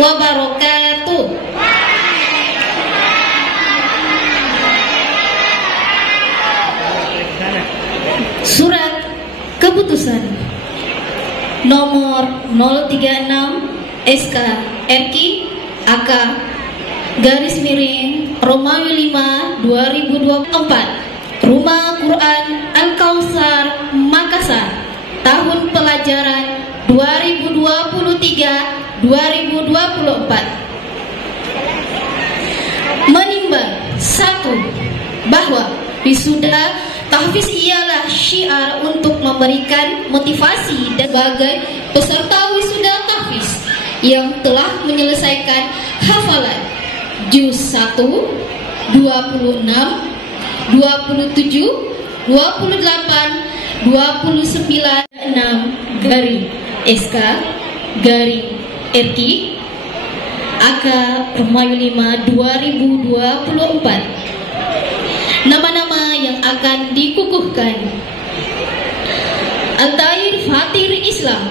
wabarakatuh. Surat keputusan nomor 036 SK RQ AK garis miring Romawi 5 2024 Rumah Quran Al-Kautsar Makassar tahun pelajaran 2023-2024 menimbang satu bahwa wisuda tahfiz ialah syiar untuk memberikan motivasi dan sebagai peserta wisuda tahfiz yang telah menyelesaikan hafalan juz 1, 26, 27, 28, 29, 6 garing SK garing RQ AK Romawi 5 2024. Nama-nama yang akan dikukuhkan: Al-Tahir Fatir Islam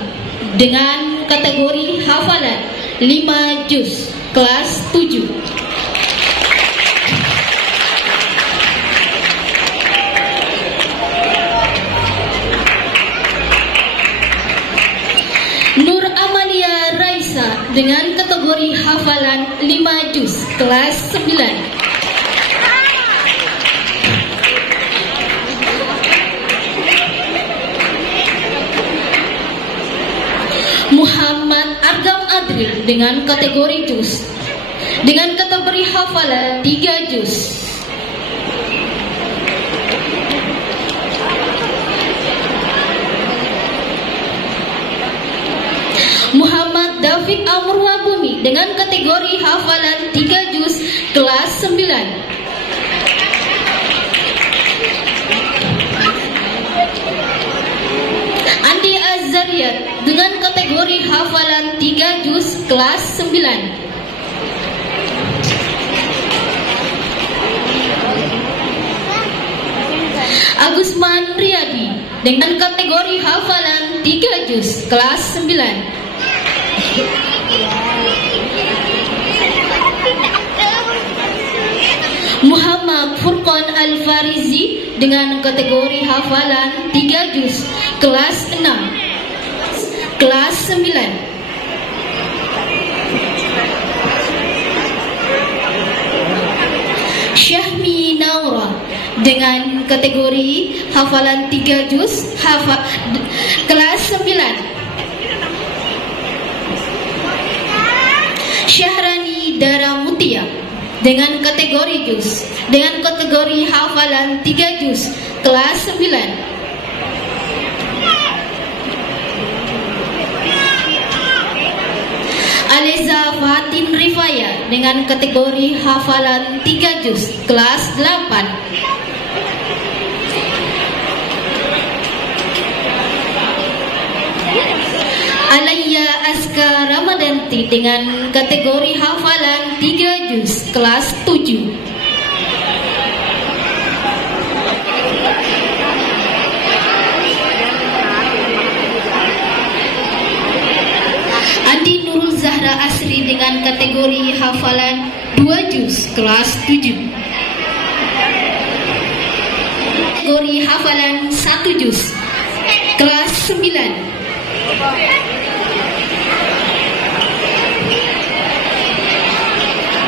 dengan kategori hafalan 5 juz kelas 7. Nur Amalia Raisa dengan kategori hafalan 5 juz kelas 9. Muhammad Argam Adril dengan kategori juz dengan kategori hafalan 3 juz. Muhammad David Amrwa Bumi dengan kategori hafalan 3 juz kelas 9. Andi Azariat dengan kategori hafalan 3 juz kelas 9. Agusman Riyadi dengan kategori hafalan 3 juz kelas 9. Muhammad Furqan Al-Farizi dengan kategori hafalan 3 juz kelas 6 kelas 9. Syahmi Naura dengan kategori hafalan 3 juz kelas 9. Syahrani Daramutia dengan kategori juz dengan kategori hafalan 3 juz kelas 9. Aleza Fatin Rifaya dengan kategori hafalan 3 juz kelas 8. Alaya Aska Ramadanti dengan kategori hafalan 3 juz kelas 7. Andi Nurul Zahra Asri dengan kategori hafalan 2 juz kelas 7. Kategori hafalan 1 juz kelas 9.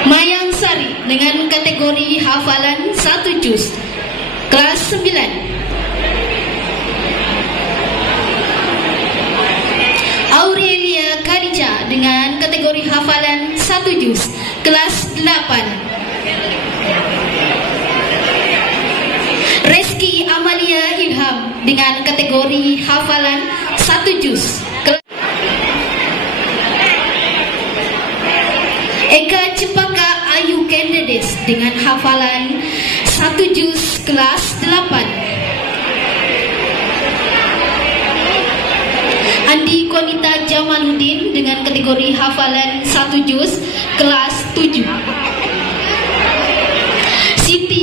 Mayang Sari dengan kategori hafalan 1 juz kelas 9. Aurelia Karica dengan kategori hafalan 1 juz kelas 8. Reski Amalia Ilham dengan kategori hafalan 1 juz. Eka Cempaka Ayu Kendedes dengan hafalan 1 juz kelas 8. Andi Konita Jamaluddin dengan kategori hafalan 1 juz kelas 7. Siti